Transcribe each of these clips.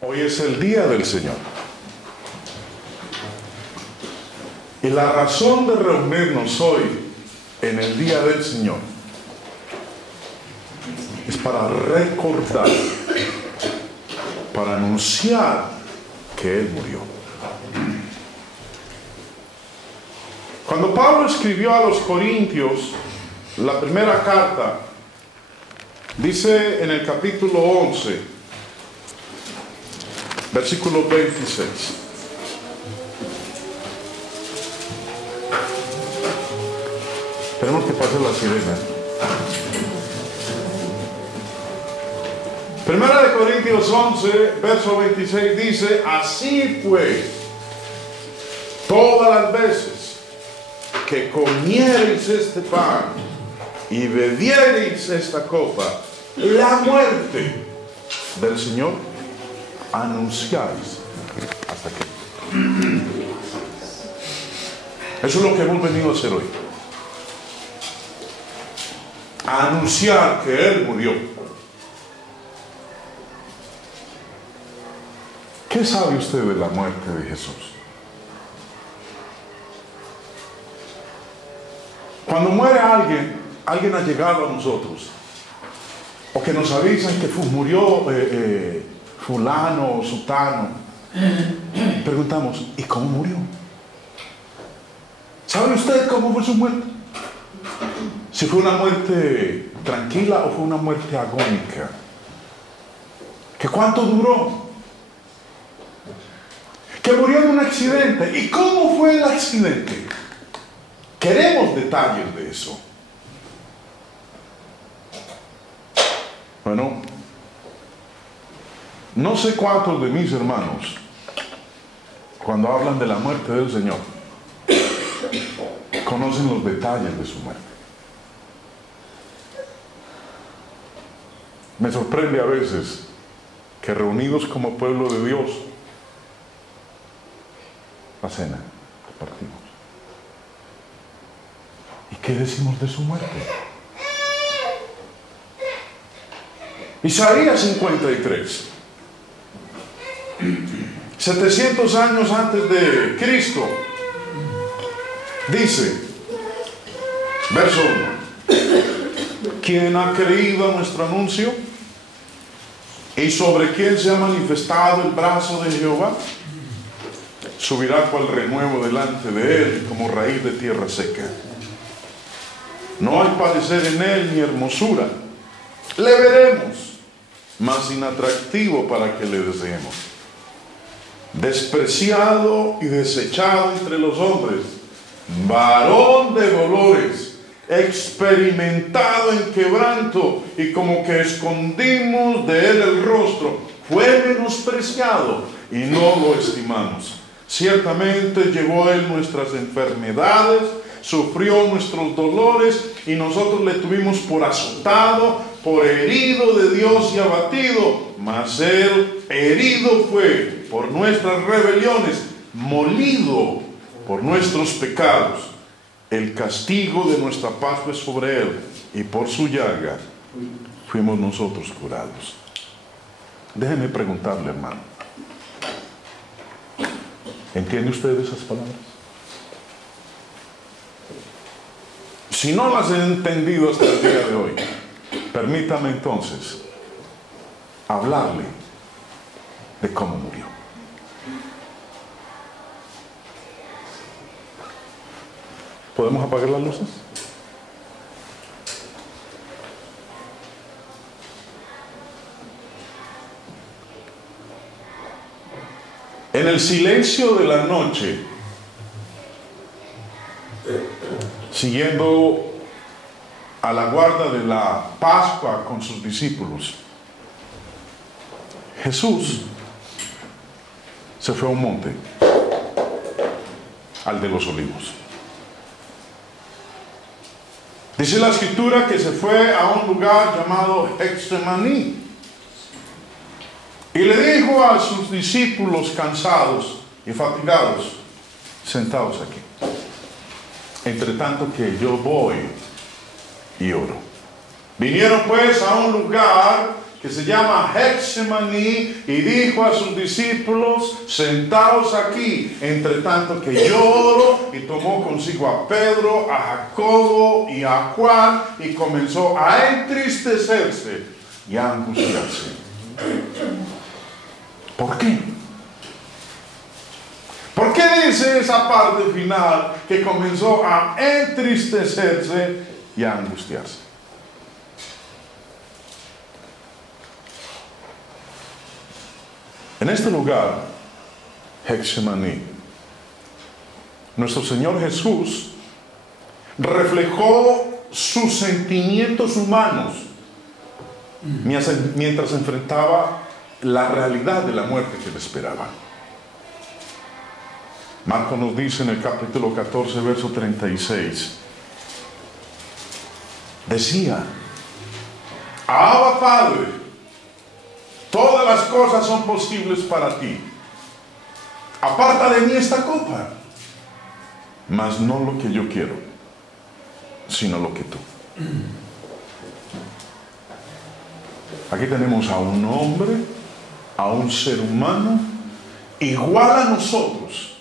Hoy es el día del Señor. Y la razón de reunirnos hoy en el día del Señor es para recordar, para anunciar que Él murió. Cuando Pablo escribió a los Corintios la primera carta, dice en el capítulo 11, versículo 26. Esperemos que pase la sirena. Primera de Corintios 11, verso 26 dice: así fue todas las veces que comiereis este pan y bebiereis esta copa, la muerte del Señor anunciáis hasta que. Eso es lo que hemos venido a hacer hoy. A anunciar que Él murió. ¿Qué sabe usted de la muerte de Jesús? Cuando muere alguien ha llegado a nosotros, o que nos avisan que murió fulano o sutano, preguntamos: ¿y cómo murió? ¿Sabe usted cómo fue su muerte? Si fue una muerte tranquila o fue una muerte agónica. ¿Que cuánto duró? Que murió en un accidente. ¿Y cómo fue el accidente? Queremos detalles de eso. Bueno, no sé cuántos de mis hermanos, cuando hablan de la muerte del Señor, conocen los detalles de su muerte. Me sorprende a veces que reunidos como pueblo de Dios, la cena, compartimos. ¿Y qué decimos de su muerte? Isaías 53, 700 años antes de Cristo, dice, verso 1: ¿quién ha creído a nuestro anuncio? ¿Y sobre quién se ha manifestado el brazo de Jehová? Subirá cual renuevo delante de él, como raíz de tierra seca. No hay parecer en él ni hermosura. Le veremos, mas inatractivo para que le deseemos. Despreciado y desechado entre los hombres, varón de dolores, experimentado en quebranto, y como que escondimos de él el rostro. Fue menospreciado y no lo estimamos. Ciertamente llevó él nuestras enfermedades, sufrió nuestros dolores, y nosotros le tuvimos por azotado, por herido de Dios y abatido. Mas él herido fue por nuestras rebeliones, molido por nuestros pecados. El castigo de nuestra paz fue sobre él, y por su llaga fuimos nosotros curados. Déjeme preguntarle, hermano, ¿entiende usted esas palabras? Si no las he entendido hasta el día de hoy, permítame entonces hablarle de cómo murió. ¿Podemos apagar las luces? En el silencio de la noche, siguiendo a la guarda de la Pascua con sus discípulos, Jesús se fue a un monte, al de los Olivos. Dice la Escritura que se fue a un lugar llamado Getsemaní, y le dijo a sus discípulos cansados y fatigados: sentados aquí, entre tanto que yo voy y oro. Vinieron pues a un lugar que que se llama Getsemaní y dijo a sus discípulos: sentaos aquí, entre tanto que yo oro, y tomó consigo a Pedro, a Jacobo y a Juan y comenzó a entristecerse y a angustiarse. ¿Por qué? ¿Por qué dice esa parte final que comenzó a entristecerse y a angustiarse? En este lugar, Getsemaní, nuestro Señor Jesús reflejó sus sentimientos humanos mientras enfrentaba la realidad de la muerte que le esperaba. Marcos nos dice en el capítulo 14, verso 36, decía: Abba, Padre, todas las cosas son posibles para ti. Aparta de mí esta copa, mas no lo que yo quiero, sino lo que tú. Aquí tenemos a un hombre, a un ser humano igual a nosotros,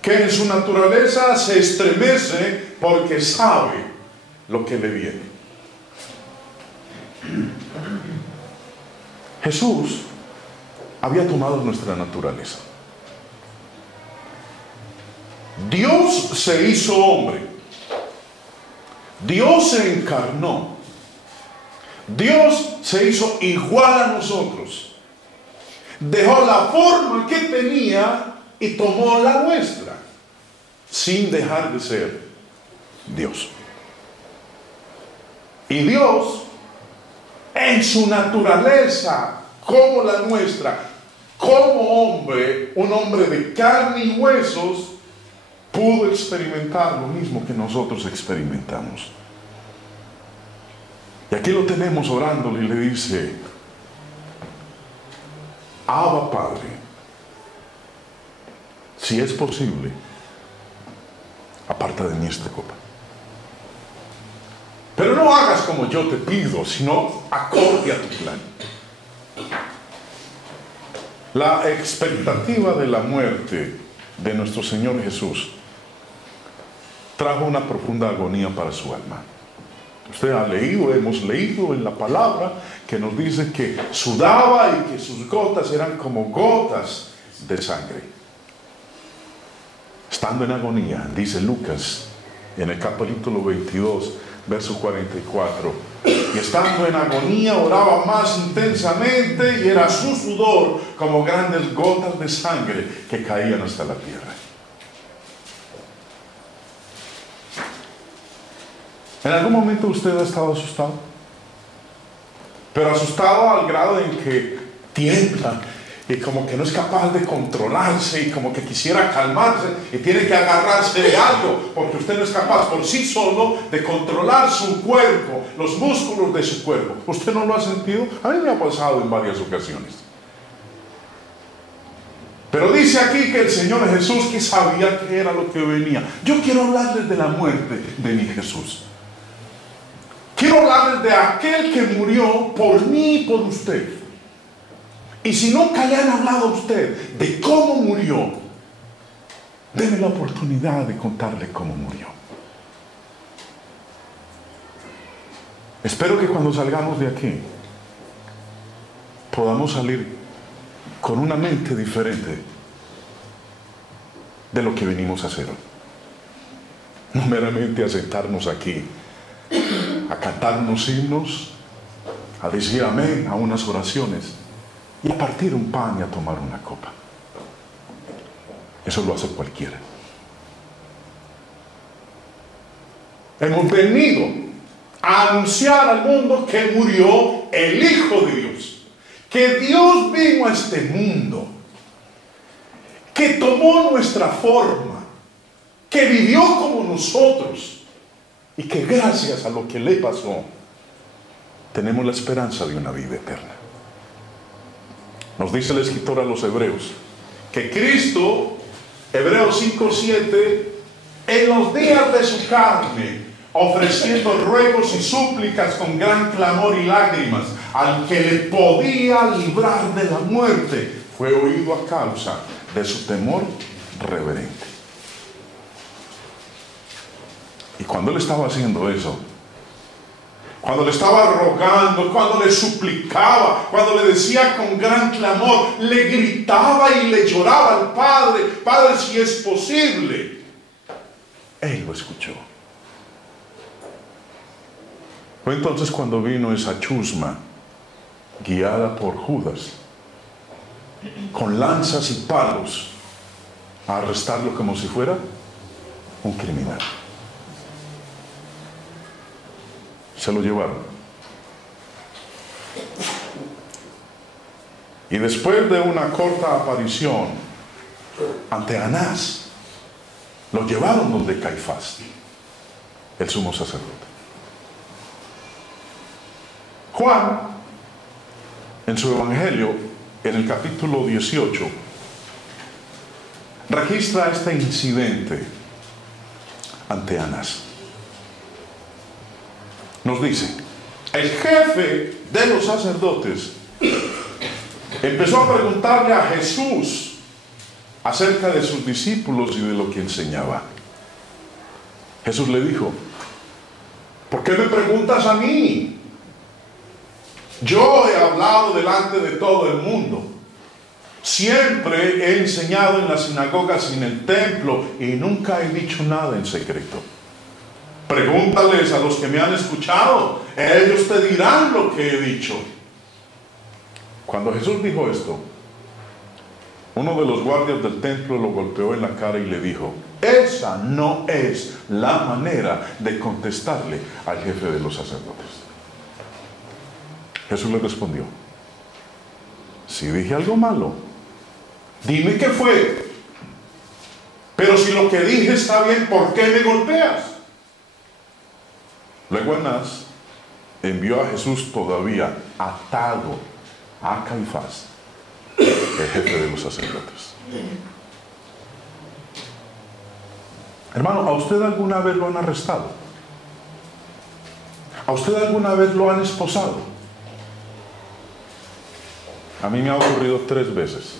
que en su naturaleza se estremece porque sabe lo que le viene. Jesús había tomado nuestra naturaleza. Dios se hizo hombre. Dios se encarnó. Dios se hizo igual a nosotros. Dejó la forma que tenía y tomó la nuestra, sin dejar de ser Dios. Y Dios, en su naturaleza como la nuestra, como hombre, un hombre de carne y huesos, pudo experimentar lo mismo que nosotros experimentamos. Y aquí lo tenemos orándole y le dice: Abba, Padre, si es posible, aparta de mí esta copa. Pero no hagas como yo te pido, sino acorde a tu plan. La expectativa de la muerte de nuestro Señor Jesús trajo una profunda agonía para su alma. Usted ha leído, hemos leído en la palabra que nos dice que sudaba y que sus gotas eran como gotas de sangre. Estando en agonía, dice Lucas en el capítulo 22, verso 44, y estando en agonía oraba más intensamente y era su sudor como grandes gotas de sangre que caían hasta la tierra. ¿En algún momento usted ha estado asustado? Pero asustado al grado en que tiembla y como que no es capaz de controlarse y como que quisiera calmarse y tiene que agarrarse de algo porque usted no es capaz por sí solo de controlar su cuerpo, los músculos de su cuerpo. ¿Usted no lo ha sentido? A mí me ha pasado en varias ocasiones. Pero dice aquí que el Señor Jesús, que sabía que era lo que venía. Yo quiero hablarles de la muerte de mi Jesús. Quiero hablarles de aquel que murió por mí y por usted. Y si nunca le han hablado a usted de cómo murió, denme la oportunidad de contarle cómo murió. Espero que cuando salgamos de aquí podamos salir con una mente diferente de lo que venimos a hacer hoy. No meramente a sentarnos aquí, a cantar unos himnos, a decir amén a unas oraciones y a partir un pan y a tomar una copa. Eso lo hace cualquiera. Hemos venido a anunciar al mundo que murió el Hijo de Dios, que Dios vino a este mundo, que tomó nuestra forma, que vivió como nosotros y que gracias a lo que le pasó tenemos la esperanza de una vida eterna. Nos dice el escritor a los Hebreos que Cristo, Hebreos 5:7, en los días de su carne, ofreciendo ruegos y súplicas con gran clamor y lágrimas al que le podía librar de la muerte, fue oído a causa de su temor reverente. Y cuando él estaba haciendo eso, cuando le estaba rogando, cuando le suplicaba, cuando le decía con gran clamor, le gritaba y le lloraba al Padre: Padre, si es posible, él lo escuchó. Fue entonces cuando vino esa chusma, guiada por Judas, con lanzas y palos, a arrestarlo como si fuera un criminal. Se lo llevaron. Y después de una corta aparición ante Anás, lo llevaron donde Caifás, el sumo sacerdote. Juan, en su evangelio, en el capítulo 18, registra este incidente ante Anás. Nos dice: el jefe de los sacerdotes empezó a preguntarle a Jesús acerca de sus discípulos y de lo que enseñaba. Jesús le dijo: ¿por qué me preguntas a mí? Yo he hablado delante de todo el mundo. Siempre he enseñado en las sinagogas y en el templo, y nunca he dicho nada en secreto. Pregúntales a los que me han escuchado, ellos te dirán lo que he dicho. Cuando Jesús dijo esto, uno de los guardias del templo lo golpeó en la cara y le dijo: esa no es la manera de contestarle al jefe de los sacerdotes. Jesús le respondió: si dije algo malo, dime qué fue. Pero si lo que dije está bien, ¿por qué me golpeas? Luego Anás envió a Jesús todavía atado a Caifás, el jefe de los sacerdotes. Hermano, ¿a usted alguna vez lo han arrestado? ¿A usted alguna vez lo han esposado? A mí me ha ocurrido 3 veces.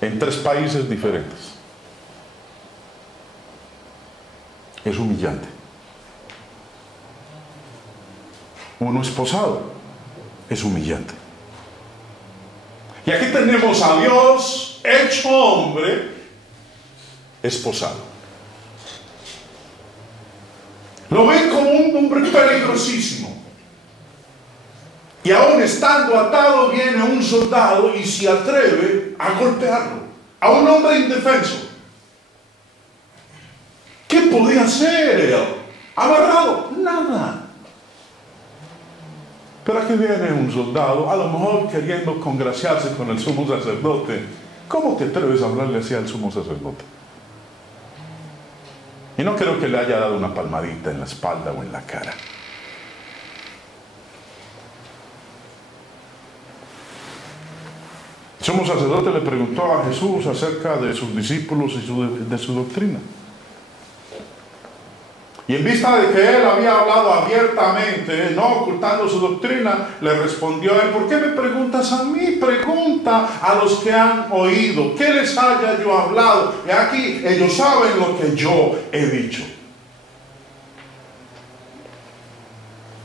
En 3 países diferentes. Es humillante. Uno esposado es humillante. Y aquí tenemos a Dios hecho hombre, esposado. Lo ven como un hombre peligrosísimo. Y aún estando atado, viene un soldado y se atreve a golpearlo, a un hombre indefenso. ¿Qué podía hacer él? ¿Amarrado? Nada. Pero aquí viene un soldado, a lo mejor queriendo congraciarse con el sumo sacerdote. ¿Cómo te atreves a hablarle así al sumo sacerdote? Y no creo que le haya dado una palmadita en la espalda o en la cara. El sumo sacerdote le preguntó a Jesús acerca de sus discípulos y de su doctrina. Y en vista de que él había hablado abiertamente, no ocultando su doctrina, le respondió a él: ¿por qué me preguntas a mí? Pregunta a los que han oído, ¿qué les haya yo hablado? Y aquí ellos saben lo que yo he dicho.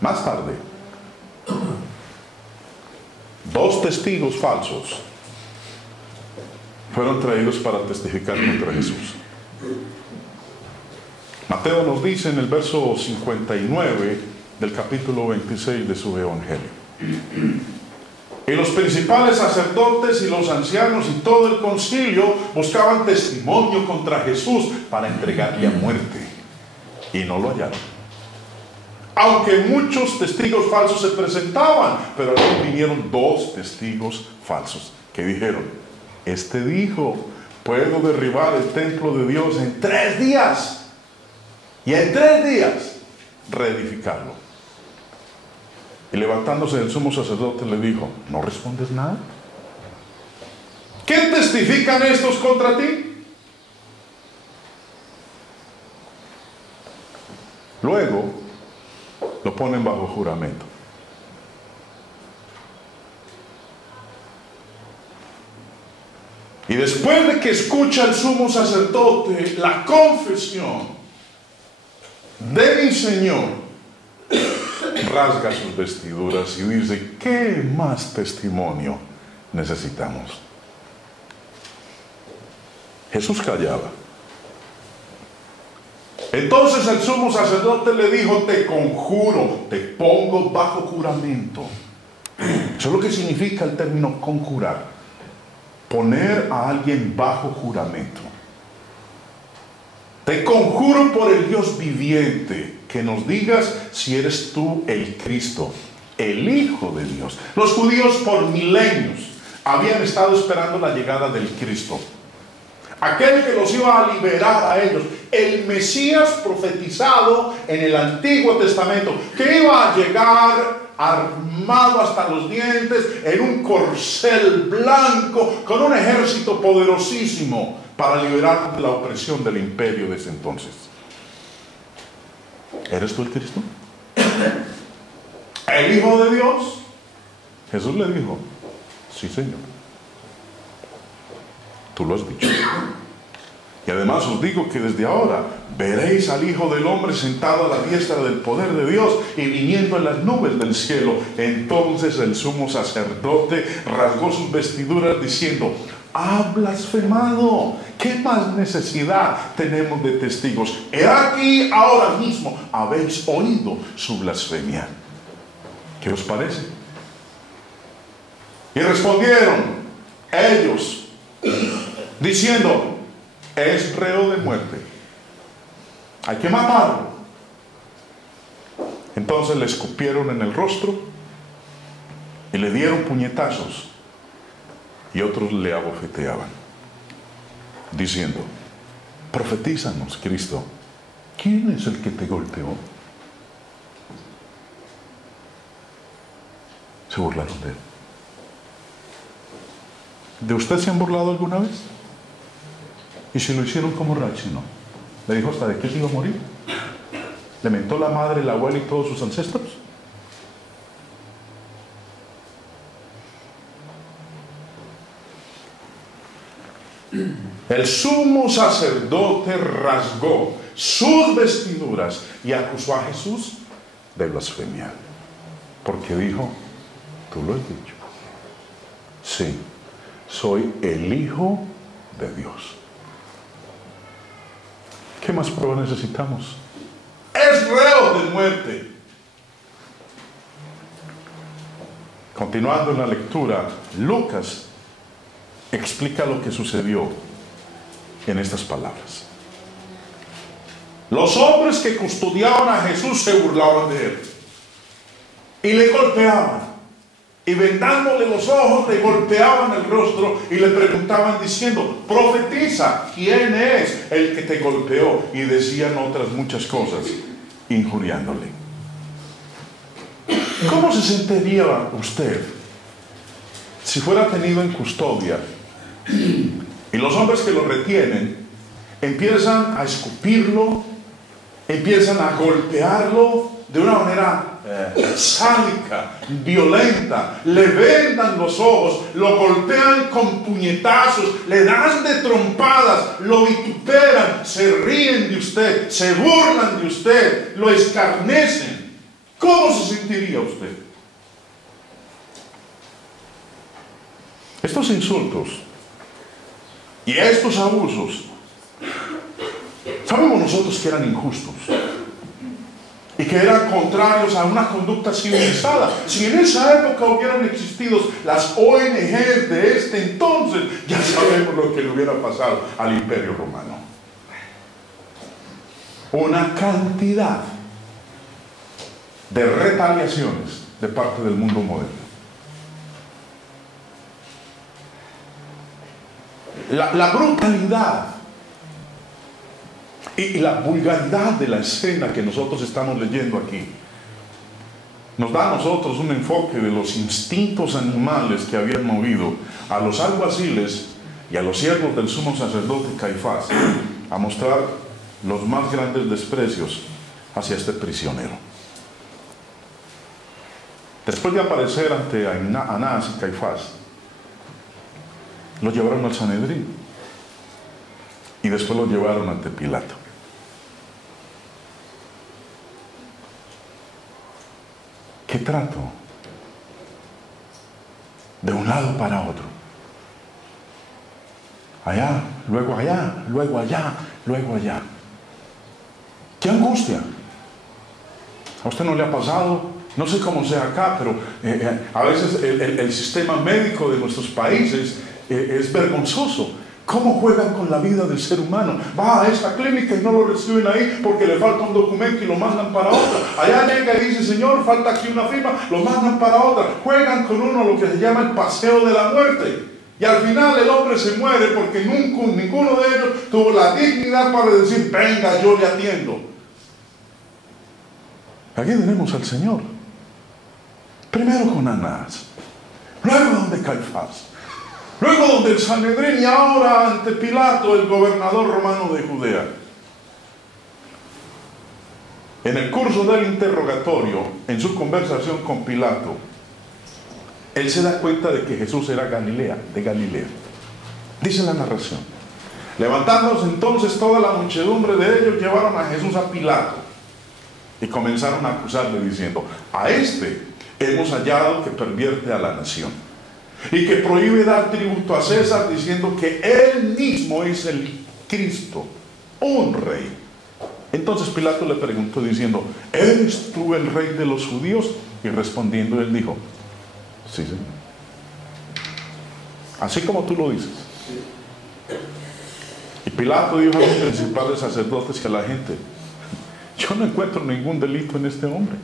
Más tarde, 2 testigos falsos fueron traídos para testificar contra Jesús. Mateo nos dice en el verso 59 del capítulo 26 de su evangelio: y los principales sacerdotes y los ancianos y todo el concilio buscaban testimonio contra Jesús para entregarle a muerte, y no lo hallaron. Aunque muchos testigos falsos se presentaban, pero luego vinieron 2 testigos falsos que dijeron: este dijo, puedo derribar el templo de Dios en 3 días. Y en 3 días reedificarlo. Y levantándose el sumo sacerdote le dijo: ¿no respondes nada? ¿Qué testifican estos contra ti? Luego lo lo ponen bajo juramento. Y después de que escucha el sumo sacerdote la confesión de mi Señor, rasga sus vestiduras y dice: ¿qué más testimonio necesitamos? Jesús callaba. Entonces el sumo sacerdote le dijo: te conjuro, te pongo bajo juramento. Eso es lo que significa el término conjurar: poner a alguien bajo juramento. Te conjuro por el Dios viviente, que nos digas si eres tú el Cristo, el Hijo de Dios. Los judíos por milenios habían estado esperando la llegada del Cristo, aquel que los iba a liberar a ellos, el Mesías profetizado en el Antiguo Testamento, que iba a llegar armado hasta los dientes, en un corcel blanco, con un ejército poderosísimo para liberar de la opresión del imperio de ese entonces. ¿Eres tú el Cristo? ¿El Hijo de Dios? Jesús le dijo: sí, Señor, tú lo has dicho. Y además os digo que desde ahora veréis al Hijo del Hombre sentado a la diestra del poder de Dios y viniendo en las nubes del cielo. Entonces el sumo sacerdote rasgó sus vestiduras diciendo: ha blasfemado. ¿Qué más necesidad tenemos de testigos? He aquí, ahora mismo habéis oído su blasfemia. ¿Qué os parece? Y respondieron ellos diciendo: es reo de muerte, hay que matarlo. Entonces le escupieron en el rostro y le dieron puñetazos, y otros le abofeteaban, diciendo: profetízanos, Cristo, ¿quién es el que te golpeó? Se burlaron de él. ¿De usted se han burlado alguna vez? Y si lo hicieron, como reaccionó. Le dijo hasta de qué se iba a morir. Le mentó la madre, la abuela y todos sus ancestros. El sumo sacerdote rasgó sus vestiduras y acusó a Jesús de blasfemia, porque dijo: tú lo has dicho. Sí, soy el Hijo de Dios. ¿Qué más prueba necesitamos? Es reo de muerte. Continuando en la lectura, Lucas explica lo que sucedió en estas palabras. Los hombres que custodiaban a Jesús se burlaban de él y le golpeaban, y vendándole los ojos le golpeaban el rostro y le preguntaban diciendo: profetiza, ¿quién es el que te golpeó? Y decían otras muchas cosas, injuriándole. ¿Cómo se sentiría usted si fuera tenido en custodia y los hombres que lo retienen empiezan a escupirlo, empiezan a golpearlo de una manera sádica, violenta, le vendan los ojos, lo golpean con puñetazos, le dan de trompadas, lo vituperan, se ríen de usted, se burlan de usted, lo escarnecen? ¿Cómo se sentiría usted? Estos insultos y estos abusos sabemos nosotros que eran injustos y que eran contrarios a una conducta civilizada. Si en esa época hubieran existido las ONGs de este entonces, ya sabemos lo que le hubiera pasado al Imperio Romano. Una cantidad de retaliaciones de parte del mundo moderno. La brutalidad y la vulgaridad de la escena que nosotros estamos leyendo aquí nos da a nosotros un enfoque de los instintos animales que habían movido a los alguaciles y a los siervos del sumo sacerdote Caifás a mostrar los más grandes desprecios hacia este prisionero. Después de aparecer ante Anás y Caifás, lo llevaron al Sanedrín y después lo llevaron ante Pilato. ¿Qué trato? De un lado para otro. Allá, luego allá, luego allá, luego allá. ¡Qué angustia! ¿A usted no le ha pasado? No sé cómo sea acá, pero a veces el sistema médico de nuestros países es vergonzoso. ¿Cómo juegan con la vida del ser humano? Va a esta clínica y no lo reciben ahí porque le falta un documento y lo mandan para otra. Allá llega y dice, señor, falta aquí una firma, lo mandan para otra. Juegan con uno lo que se llama el paseo de la muerte. Y al final el hombre se muere porque ninguno de ellos tuvo la dignidad para decir, venga, yo le atiendo. Aquí tenemos al Señor. Primero con Anás, luego donde Caifás, luego donde el Sanedrín y ahora ante Pilato, el gobernador romano de Judea. En el curso del interrogatorio, en su conversación con Pilato, él se da cuenta de que Jesús era de Galilea. Dice la narración. Levantándose entonces toda la muchedumbre de ellos, llevaron a Jesús a Pilato y comenzaron a acusarle diciendo, a este hemos hallado que pervierte a la nación y que prohíbe dar tributo a César, diciendo que él mismo es el Cristo, un rey. Entonces Pilato le preguntó diciendo, ¿eres tú el rey de los judíos? Y respondiendo él dijo, sí, Señor. Así como tú lo dices. Y Pilato dijo a los principales sacerdotes y a la gente, yo no encuentro ningún delito en este hombre.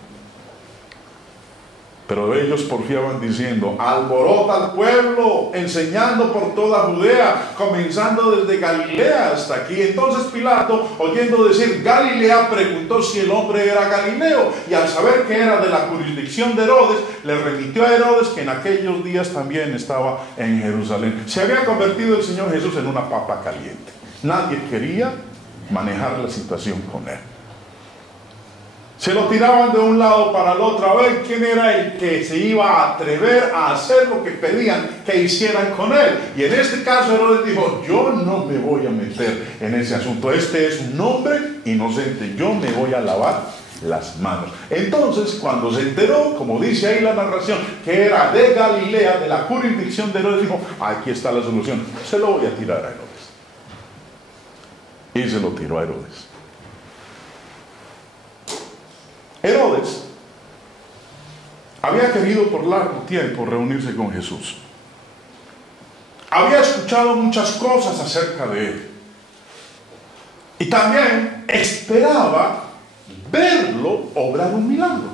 Pero ellos porfiaban diciendo, alborota al pueblo, enseñando por toda Judea, comenzando desde Galilea hasta aquí. Entonces Pilato, oyendo decir Galilea, preguntó si el hombre era galileo, y al saber que era de la jurisdicción de Herodes, le remitió a Herodes, que en aquellos días también estaba en Jerusalén. Se había convertido el Señor Jesús en una papa caliente. Nadie quería manejar la situación con él. Se lo tiraban de un lado para el otro a ver quién era el que se iba a atrever a hacer lo que pedían que hicieran con él. Y en este caso Herodes dijo, yo no me voy a meter en ese asunto. Este es un hombre inocente, yo me voy a lavar las manos. Entonces, cuando se enteró, como dice ahí la narración, que era de Galilea, de la jurisdicción de Herodes, dijo, aquí está la solución, se lo voy a tirar a Herodes. Y se lo tiró a Herodes. Herodes había querido por largo tiempo reunirse con Jesús. Había escuchado muchas cosas acerca de él. Y también esperaba verlo obrar un milagro.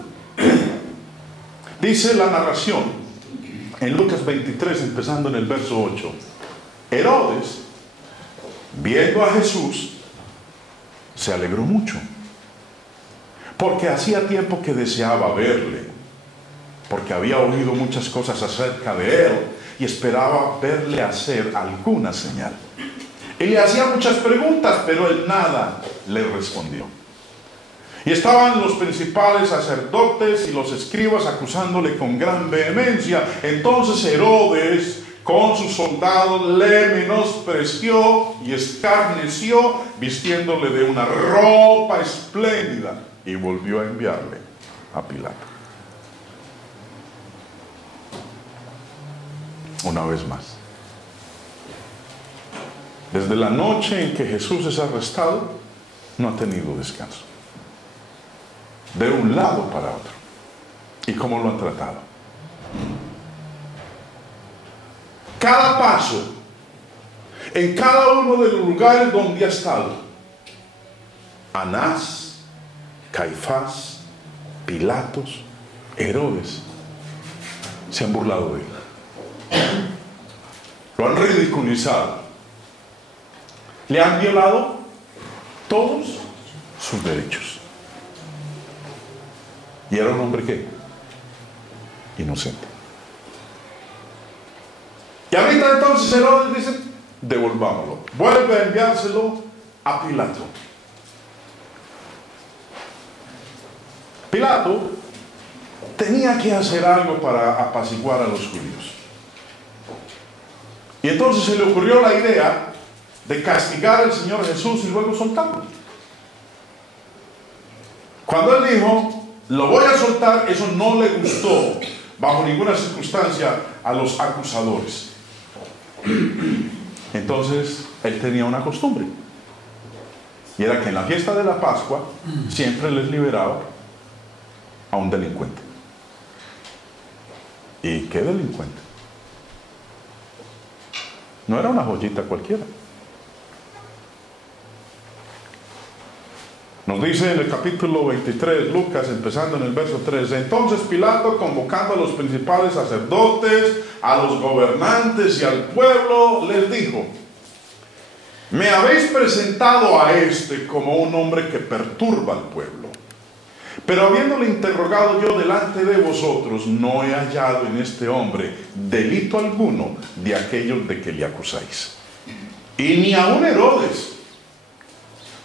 Dice la narración en Lucas 23, empezando en el verso 8. Herodes, viendo a Jesús, se alegró mucho, porque hacía tiempo que deseaba verle, porque había oído muchas cosas acerca de él y esperaba verle hacer alguna señal. Y le hacía muchas preguntas, pero él nada le respondió. Y estaban los principales sacerdotes y los escribas acusándole con gran vehemencia. Entonces Herodes, con sus soldados, le menospreció y escarneció, vistiéndole de una ropa espléndida, y volvió a enviarle a Pilato. Una vez más, desde la noche en que Jesús es arrestado, no ha tenido descanso. De un lado para otro. ¿Y cómo lo han tratado? Cada paso, en cada uno de los lugares donde ha estado, Anás, Caifás, Pilatos, Herodes, se han burlado de él. Lo han ridiculizado. Le han violado todos sus derechos. Y era un hombre ¿qué? Inocente. Y ahorita entonces Herodes dice, devolvámoslo. Vuelve a enviárselo a Pilato. Pilato tenía que hacer algo para apaciguar a los judíos. Y entonces se le ocurrió la idea de castigar al Señor Jesús y luego soltarlo. Cuando él dijo, lo voy a soltar, eso no le gustó bajo ninguna circunstancia a los acusadores. Entonces él tenía una costumbre, y era que en la fiesta de la Pascua siempre les liberaba a un delincuente. ¿Y qué delincuente? No era una joyita cualquiera. Nos dice en el capítulo 23, Lucas, empezando en el verso 13: entonces Pilato, convocando a los principales sacerdotes, a los gobernantes y al pueblo, les dijo: me habéis presentado a este como un hombre que perturba al pueblo. Pero habiéndole interrogado yo delante de vosotros, no he hallado en este hombre delito alguno de aquellos de que le acusáis. Y ni aun Herodes,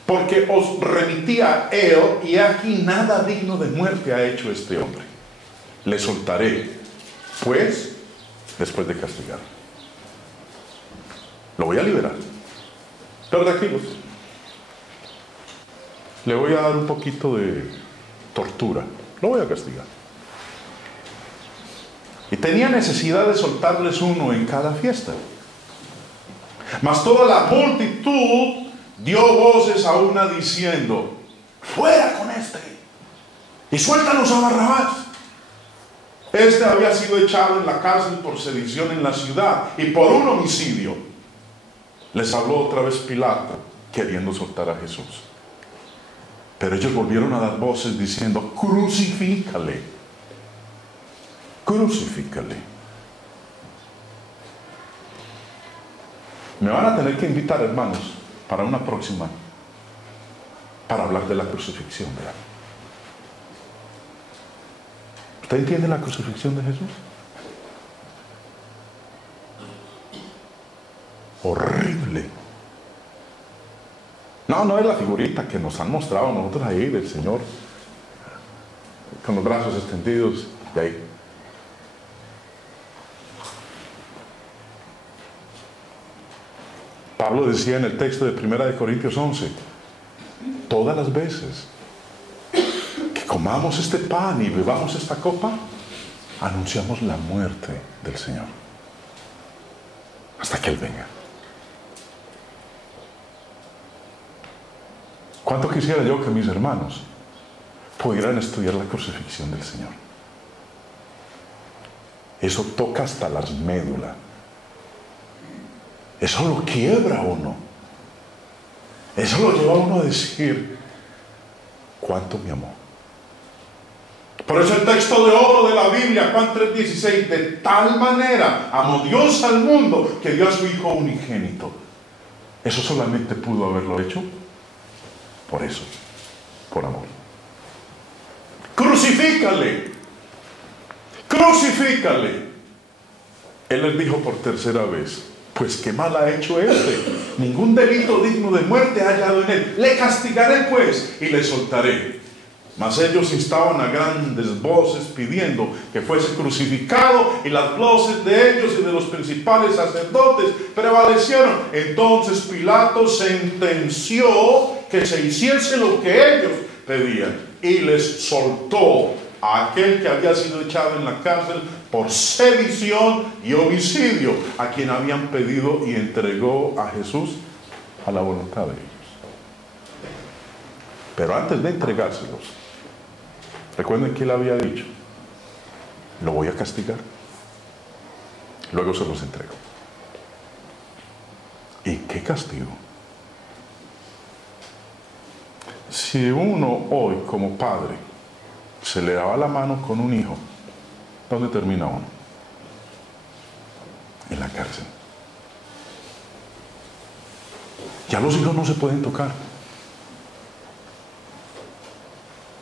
porque os remití a él, y aquí nada digno de muerte ha hecho este hombre. Le soltaré, pues, después de castigar. Lo voy a liberar. Pero tranquilos, le voy a dar un poquito de tortura, lo voy a castigar. Y tenía necesidad de soltarles uno en cada fiesta. Mas toda la multitud dio voces a una diciendo: fuera con este, y suéltanos a Barrabás. Este había sido echado en la cárcel por sedición en la ciudad y por un homicidio. Les habló otra vez Pilato, queriendo soltar a Jesús. Pero ellos volvieron a dar voces diciendo: crucifícale, crucifícale. Me van a tener que invitar, hermanos, para una próxima, para hablar de la crucifixión, ¿verdad? ¿Usted entiende la crucifixión de Jesús? Horrible. No es la figurita que nos han mostrado nosotros ahí del Señor con los brazos extendidos de ahí. Pablo decía en el texto de 1 Corintios 11: todas las veces que comamos este pan y bebamos esta copa, anunciamos la muerte del Señor hasta que Él venga. ¿Cuánto quisiera yo que mis hermanos pudieran estudiar la crucifixión del Señor? Eso toca hasta las médulas. Eso lo quiebra a uno. Eso lo lleva a uno a decir: ¿cuánto me amó? Por eso el texto de oro de la Biblia, Juan 3:16: de tal manera amó Dios al mundo que dio a su Hijo unigénito. Eso solamente pudo haberlo hecho por eso, por amor. Crucifícale, crucifícale. Él les dijo por tercera vez: pues qué mal ha hecho este, ningún delito digno de muerte ha hallado en él. Le castigaré pues y le soltaré. Mas ellos instaban a grandes voces pidiendo que fuese crucificado, y las voces de ellos y de los principales sacerdotes prevalecieron. Entonces Pilato sentenció que se hiciese lo que ellos pedían, y les soltó a aquel que había sido echado en la cárcel por sedición y homicidio, a quien habían pedido, y entregó a Jesús a la voluntad de ellos. Pero antes de entregárselos, recuerden que él había dicho: lo voy a castigar, luego se los entrego. ¿Y qué castigo? Si uno hoy como padre se le daba la mano con un hijo, ¿dónde termina uno? En la cárcel. Ya los hijos no se pueden tocar.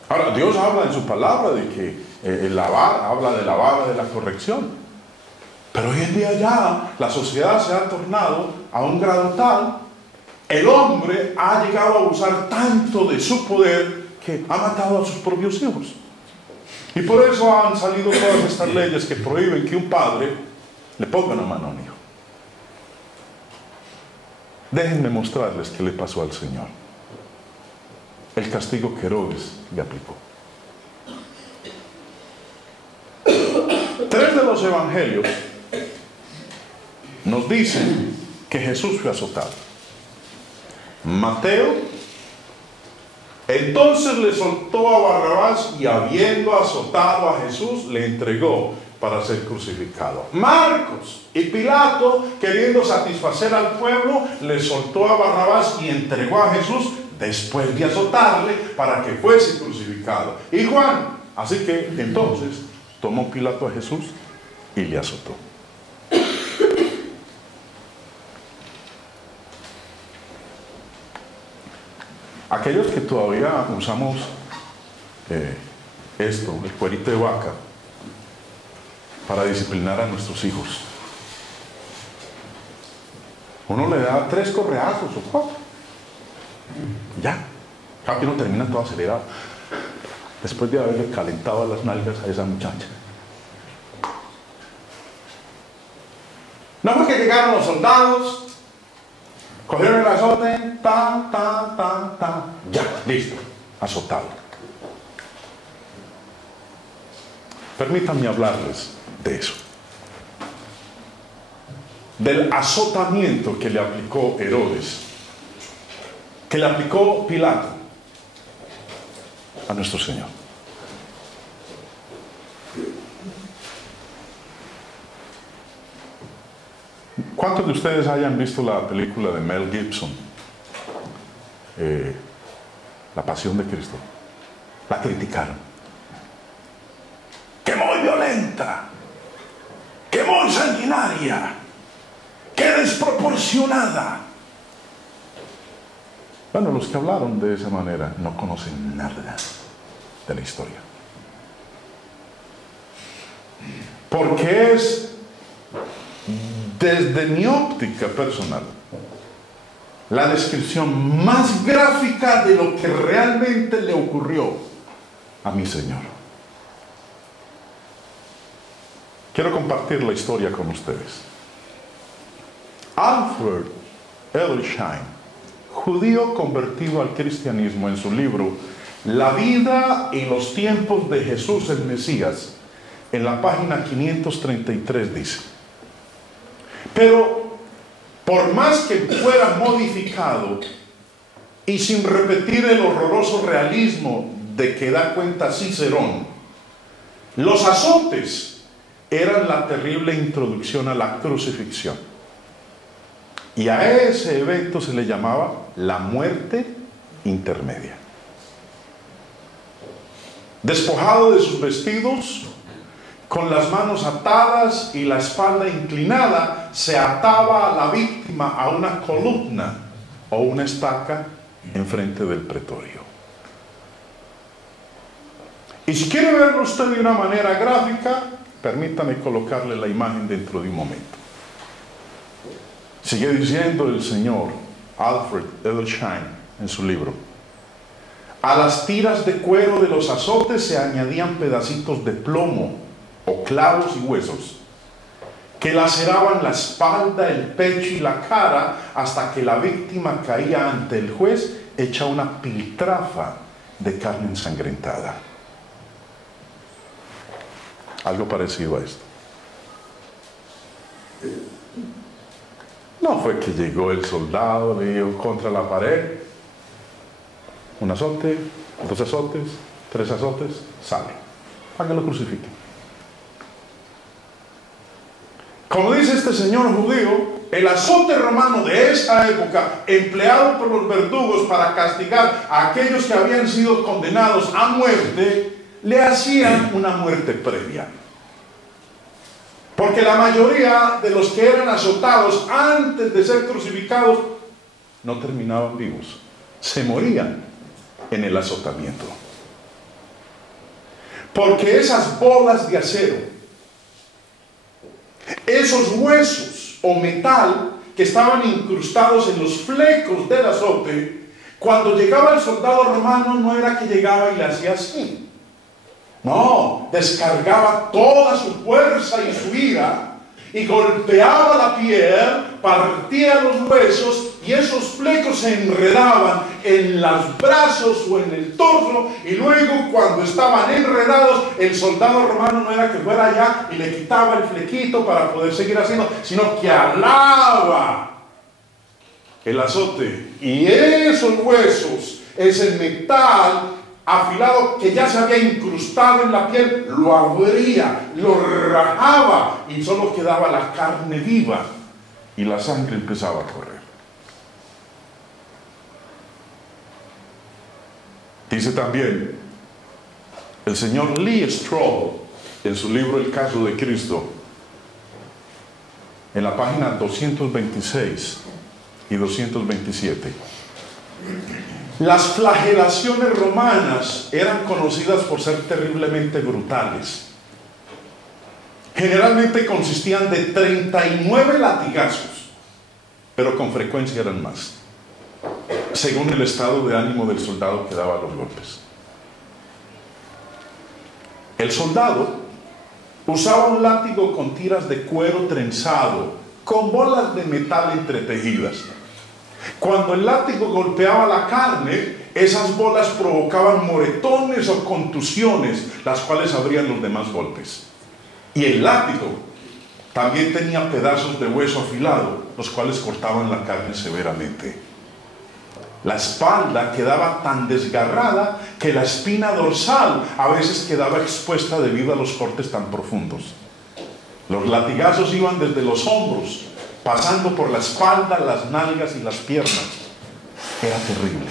Ahora, Dios habla en su palabra de que habla de la vara de la corrección. Pero hoy en día ya la sociedad se ha tornado a un grado tal, el hombre ha llegado a abusar tanto de su poder que ha matado a sus propios hijos. Y por eso han salido todas estas leyes que prohíben que un padre le ponga una mano a un hijo. Déjenme mostrarles qué le pasó al Señor. El castigo que Herodes le aplicó. 3 de los evangelios nos dicen que Jesús fue azotado. Mateo, entonces le soltó a Barrabás y habiendo azotado a Jesús, le entregó para ser crucificado. Marcos y Pilato, queriendo satisfacer al pueblo, le soltó a Barrabás y entregó a Jesús después de azotarle para que fuese crucificado. Y Juan, así que entonces tomó Pilato a Jesús y le azotó. Aquellos que todavía usamos el cuerito de vaca para disciplinar a nuestros hijos, uno le da 3 correazos o 4, ya, claro que uno termina todo acelerado después de haberle calentado las nalgas a esa muchacha. No fue que llegaron los soldados, cogieron el azote, ya, listo, azotado. Permítanme hablarles de eso, del azotamiento que le aplicó Herodes, que le aplicó Pilato a nuestro Señor. ¿Cuántos de ustedes hayan visto la película de Mel Gibson, La Pasión de Cristo? La criticaron. ¡Qué muy violenta! ¡Qué muy sanguinaria! ¡Qué desproporcionada! Bueno, los que hablaron de esa manera no conocen nada de la historia. Porque es, desde mi óptica personal, la descripción más gráfica de lo que realmente le ocurrió a mi Señor. Quiero compartir la historia con ustedes. Alfred Edelstein, judío convertido al cristianismo, en su libro La vida y los tiempos de Jesús el Mesías, en la página 533 dice: pero por más que fuera modificado y sin repetir el horroroso realismo de que da cuenta Cicerón, los azotes eran la terrible introducción a la crucifixión. Y a ese evento se le llamaba la muerte intermedia. Despojado de sus vestidos, con las manos atadas y la espalda inclinada, se ataba a la víctima a una columna o una estaca enfrente del pretorio. Y si quiere verlo usted de una manera gráfica, permítame colocarle la imagen dentro de un momento. Sigue diciendo el señor Alfred Edelstein en su libro: a las tiras de cuero de los azotes se añadían pedacitos de plomo o clavos y huesos que laceraban la espalda, el pecho y la cara hasta que la víctima caía ante el juez hecha una piltrafa de carne ensangrentada. Algo parecido a esto. No fue que llegó el soldado, le dio contra la pared, un azote, 2 azotes, 3 azotes, sale, para que lo crucifiquen. Como dice este señor judío, el azote romano de esa época, empleado por los verdugos para castigar a aquellos que habían sido condenados a muerte, le hacían una muerte previa. Porque la mayoría de los que eran azotados antes de ser crucificados no terminaban vivos, se morían en el azotamiento. Porque esas bolas de acero, esos huesos o metal que estaban incrustados en los flecos del azote, cuando llegaba el soldado romano no era que llegaba y le hacía así. No, descargaba toda su fuerza y su ira y golpeaba la piel, partía los huesos y esos flecos se enredaban en los brazos o en el torso, y luego cuando estaban enredados, el soldado romano no era que fuera allá y le quitaba el flequito para poder seguir haciendo, sino que alaba el azote, y esos huesos, ese metal afilado que ya se había incrustado en la piel, lo abría, lo rajaba, y solo quedaba la carne viva y la sangre empezaba a correr. Dice también el señor Lee Strobel en su libro El caso de Cristo, en la página 226 y 227. Las flagelaciones romanas eran conocidas por ser terriblemente brutales. Generalmente consistían de 39 latigazos, pero con frecuencia eran más, según el estado de ánimo del soldado que daba los golpes. El soldado usaba un látigo con tiras de cuero trenzado, con bolas de metal entretejidas. Cuando el látigo golpeaba la carne, esas bolas provocaban moretones o contusiones, las cuales abrían los demás golpes. Y el látigo también tenía pedazos de hueso afilado, los cuales cortaban la carne severamente. La espalda quedaba tan desgarrada que la espina dorsal a veces quedaba expuesta debido a los cortes tan profundos. Los latigazos iban desde los hombros, pasando por la espalda, las nalgas y las piernas. Era terrible.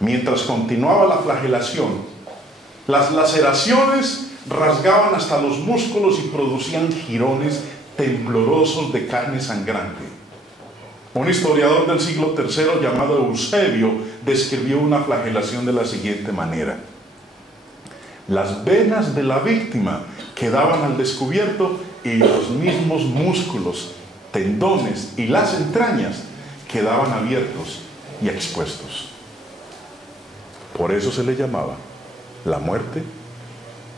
Mientras continuaba la flagelación, las laceraciones rasgaban hasta los músculos y producían jirones temblorosos de carne sangrante. Un historiador del siglo III llamado Eusebio describió una flagelación de la siguiente manera: las venas de la víctima quedaban al descubierto y los mismos músculos, tendones y las entrañas quedaban abiertos y expuestos. Por eso se le llamaba la muerte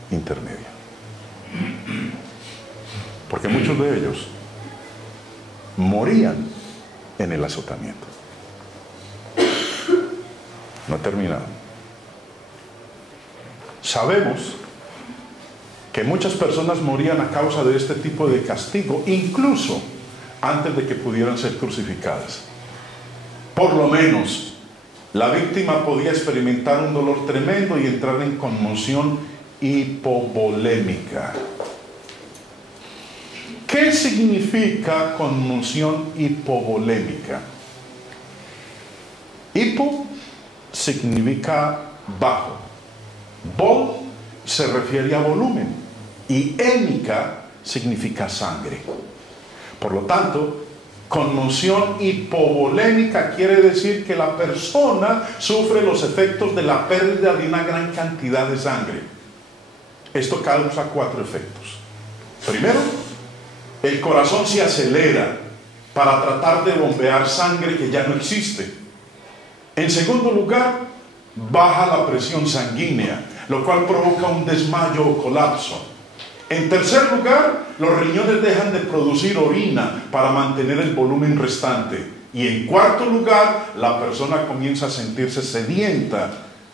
intermedia. Porque muchos de ellos morían en el azotamiento. No he terminado. Sabemos que muchas personas morían a causa de este tipo de castigo, incluso antes de que pudieran ser crucificadas. Por lo menos, la víctima podía experimentar un dolor tremendo y entrar en conmoción hipovolémica. ¿Qué significa conmoción hipovolémica? Hipo significa bajo. Vol se refiere a volumen y hémica significa sangre. Por lo tanto, conmoción hipovolémica quiere decir que la persona sufre los efectos de la pérdida de una gran cantidad de sangre. Esto causa 4 efectos. Primero, el corazón se acelera para tratar de bombear sangre que ya no existe. En segundo lugar, baja la presión sanguínea, lo cual provoca un desmayo o colapso. En tercer lugar, los riñones dejan de producir orina para mantener el volumen restante. Y en cuarto lugar, la persona comienza a sentirse sedienta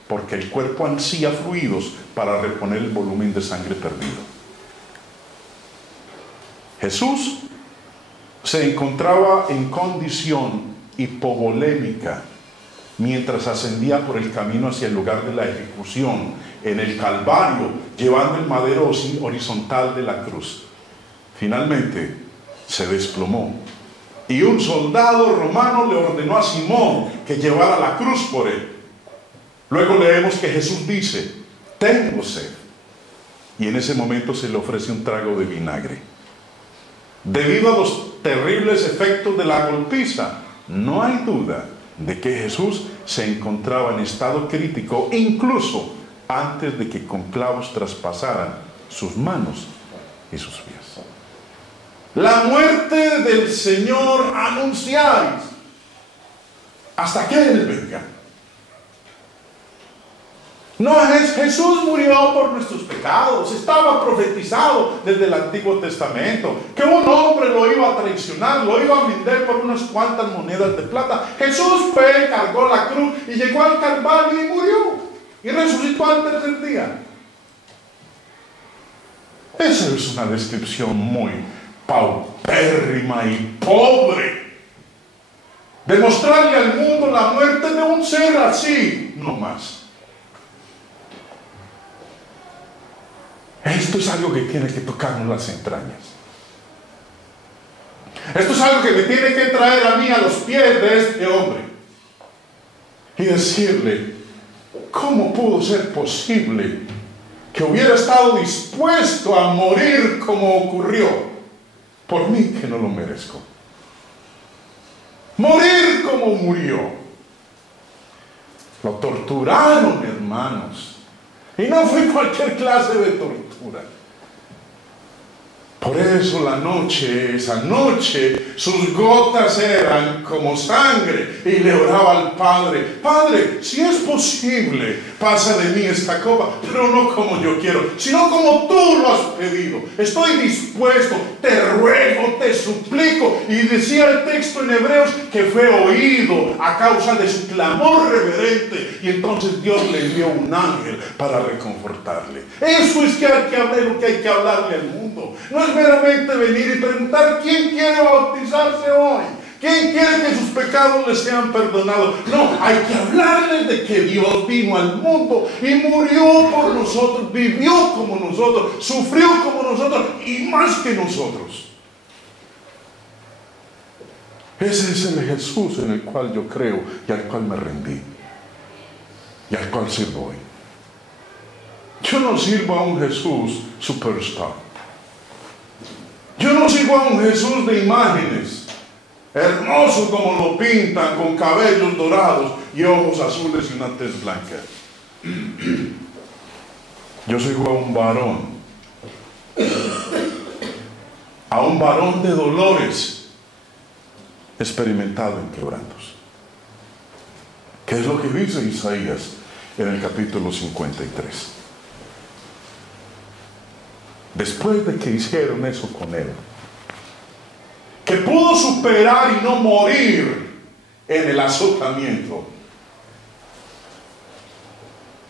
porque el cuerpo ansía fluidos para reponer el volumen de sangre perdido. Jesús se encontraba en condición hipovolémica mientras ascendía por el camino hacia el lugar de la ejecución en el Calvario, llevando el madero horizontal de la cruz. Finalmente se desplomó y un soldado romano le ordenó a Simón que llevara la cruz por él. Luego leemos que Jesús dice: tengo sed, y en ese momento se le ofrece un trago de vinagre. Debido a los terribles efectos de la golpiza, no hay duda de que Jesús se encontraba en estado crítico, incluso antes de que con clavos traspasaran sus manos y sus pies. La muerte del Señor anunciáis hasta que Él venga. No, Jesús murió por nuestros pecados. Estaba profetizado desde el Antiguo Testamento que un hombre lo iba a traicionar, lo iba a vender por unas cuantas monedas de plata. Jesús fue, cargó la cruz y llegó al Calvario y murió. Y resucitó al tercer día. Esa es una descripción muy paupérrima y pobre. Demostrarle al mundo la muerte de un ser así, no más. Esto es algo que tiene que tocarnos las entrañas. Esto es algo que me tiene que traer a mí a los pies de este hombre y decirle, ¿cómo pudo ser posible que hubiera estado dispuesto a morir como ocurrió por mí que no lo merezco? Morir como murió. Lo torturaron, hermanos. Y no fue cualquier clase de tortura. Por eso esa noche, sus gotas eran como sangre. Y le oraba al Padre: Padre, si es posible, pasa de mí esta copa, pero no como yo quiero, sino como tú lo has pedido. Estoy dispuesto, te ruego, te suplico. Y decía el texto en Hebreos que fue oído a causa de su clamor reverente. Y entonces Dios le envió un ángel para reconfortarle. Eso es que hay que hablar, lo que hay que hablarle al mundo. No es meramente venir y preguntar quién quiere bautizarse hoy, quién quiere que sus pecados les sean perdonados. No, hay que hablarles de que Dios vino al mundo y murió por nosotros, vivió como nosotros, sufrió como nosotros y más que nosotros. Ese es el Jesús en el cual yo creo y al cual me rendí y al cual sirvo hoy. Yo no sirvo a un Jesús superstar. Yo no sigo a un Jesús de imágenes, hermoso como lo pintan, con cabellos dorados y ojos azules y una tez blanca. Yo sigo a un varón de dolores, experimentado en quebrantos. ¿Qué es lo que dice Isaías en el capítulo 53? Después de que hicieron eso con él, que pudo superar y no morir en el azotamiento,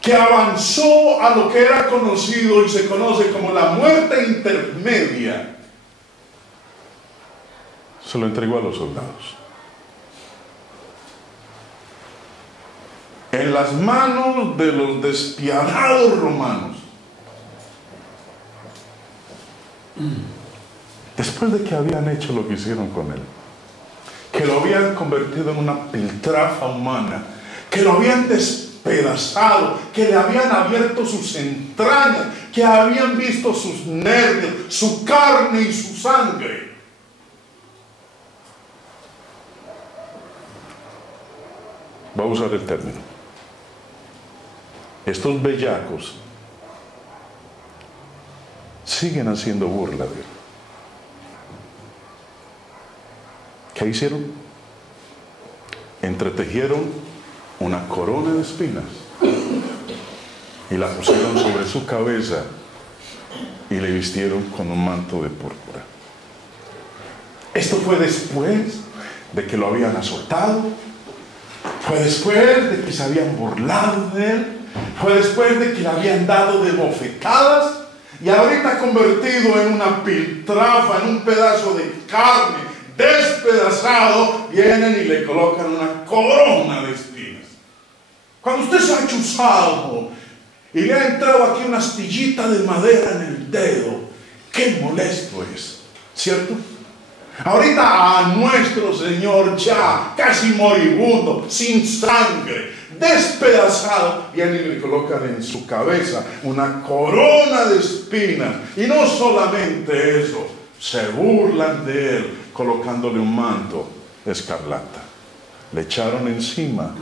que avanzó a lo que era conocido y se conoce como la muerte intermedia, se lo entregó a los soldados. En las manos de los despiadados romanos. Después de que habían hecho lo que hicieron con él, que lo habían convertido en una piltrafa humana, que lo habían despedazado, que le habían abierto sus entrañas, que habían visto sus nervios, su carne y su sangre, va a usar el término, estos bellacos siguen haciendo burla de él. ¿Qué hicieron? Entretejieron una corona de espinas y la pusieron sobre su cabeza y le vistieron con un manto de púrpura. Esto fue después de que lo habían azotado, fue después de que se habían burlado de él, fue después de que le habían dado de bofetadas. Y ahorita convertido en una piltrafa, en un pedazo de carne, despedazado, vienen y le colocan una corona de espinas. Cuando usted se ha chuzado y le ha entrado aquí una astillita de madera en el dedo, qué molesto es, ¿cierto? Ahorita a nuestro Señor ya casi moribundo, sin sangre, despedazado, vienen y le colocan en su cabeza una corona de espinas. Y no solamente eso, se burlan de él colocándole un manto escarlata. Le echaron encima,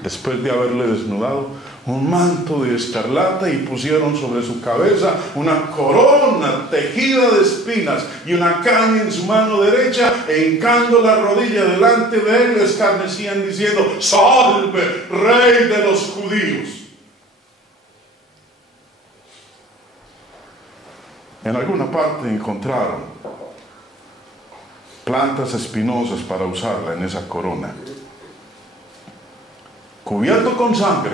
después de haberle desnudado, un manto de escarlata y pusieron sobre su cabeza una corona tejida de espinas y una caña en su mano derecha, e hincando la rodilla delante de él le escarnecían diciendo: ¡Salve, Rey de los judíos! En alguna parte encontraron plantas espinosas para usarla en esa corona. Cubierto con sangre,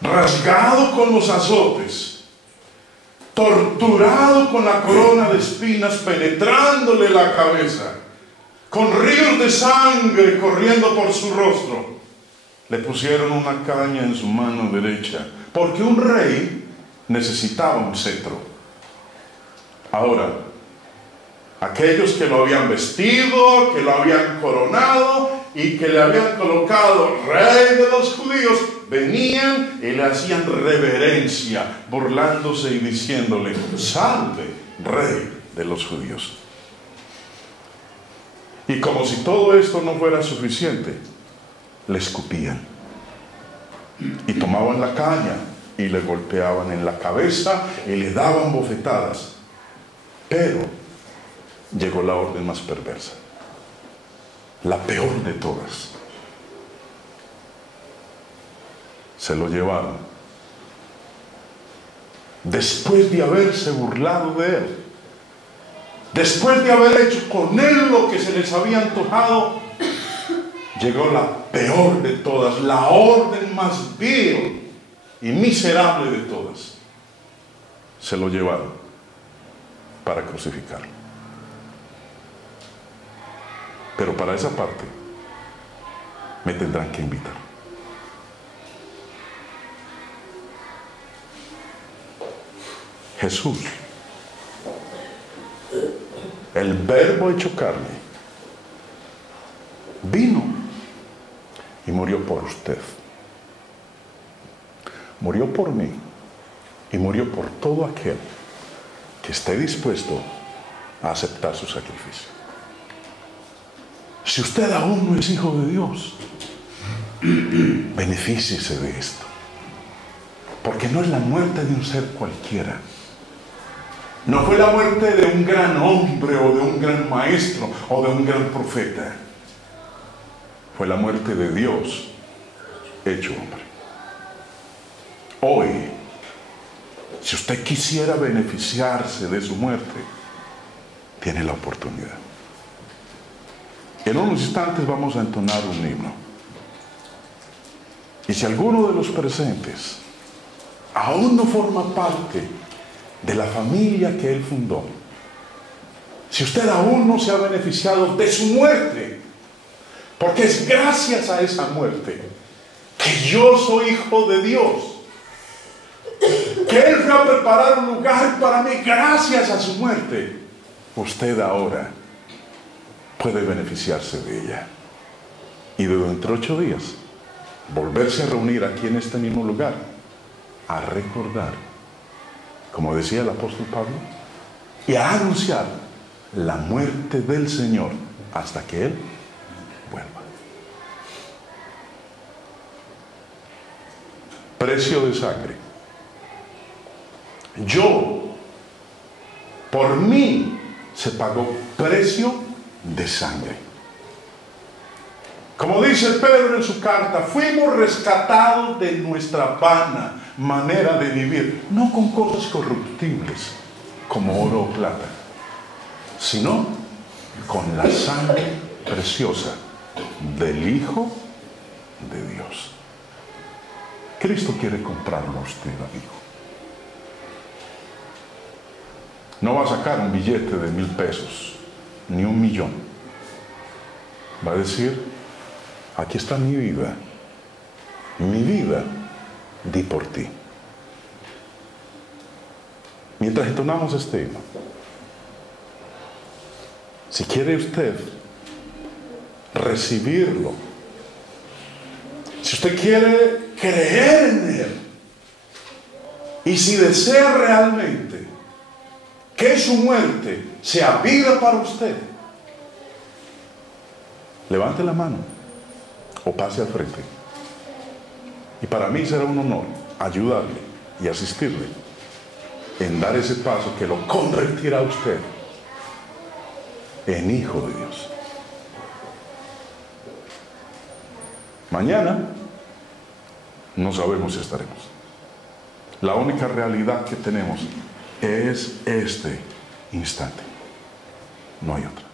rasgado con los azotes, torturado con la corona de espinas penetrándole la cabeza, con ríos de sangre corriendo por su rostro, le pusieron una caña en su mano derecha, porque un rey necesitaba un cetro. Ahora, aquellos que lo habían vestido, que lo habían coronado y que le habían colocado rey de los judíos, venían y le hacían reverencia, burlándose y diciéndole: salve, rey de los judíos. Y como si todo esto no fuera suficiente, le escupían y tomaban la caña y le golpeaban en la cabeza y le daban bofetadas. Pero llegó la orden más perversa, la peor de todas. Se lo llevaron después de haberse burlado de él, después de haber hecho con él lo que se les había antojado. Llegó la peor de todas, la orden más vil y miserable de todas. Se lo llevaron para crucificarlo. Pero para esa parte me tendrán que invitar. Jesús, el Verbo hecho carne, vino y murió por usted. Murió por mí y murió por todo aquel que esté dispuesto a aceptar su sacrificio. Si usted aún no es hijo de Dios, benefíciese de esto, porque no es la muerte de un ser cualquiera. No fue la muerte de un gran hombre o de un gran maestro o de un gran profeta. Fue la muerte de Dios hecho hombre. Hoy, si usted quisiera beneficiarse de su muerte, tiene la oportunidad. En unos instantes vamos a entonar un himno. Y si alguno de los presentes aún no forma parte de la familia que él fundó, si usted aún no se ha beneficiado de su muerte, porque es gracias a esa muerte que yo soy hijo de Dios, que él fue a preparar un lugar para mí gracias a su muerte, usted ahora puede beneficiarse de ella. Y de dentro de 8 días volverse a reunir aquí en este mismo lugar a recordar, como decía el apóstol Pablo, y a anunciar la muerte del Señor hasta que Él vuelva. Precio de sangre. Por mí se pagó precio de sangre. Como dice Pedro en su carta, fuimos rescatados de nuestra vana manera de vivir, no con cosas corruptibles como oro o plata, sino con la sangre preciosa del Hijo de Dios. Cristo quiere comprarlo a usted, amigo. No va a sacar un billete de 1,000 pesos, ni 1,000,000. Va a decir: aquí está mi vida di por ti. Mientras entonamos este himno, si quiere usted recibirlo, si usted quiere creer en Él, y si desea realmente que su muerte sea vida para usted, levante la mano o pase al frente. Y para mí será un honor ayudarle y asistirle en dar ese paso que lo convertirá a usted en hijo de Dios. Mañana no sabemos si estaremos. La única realidad que tenemos es este instante. No hay otra.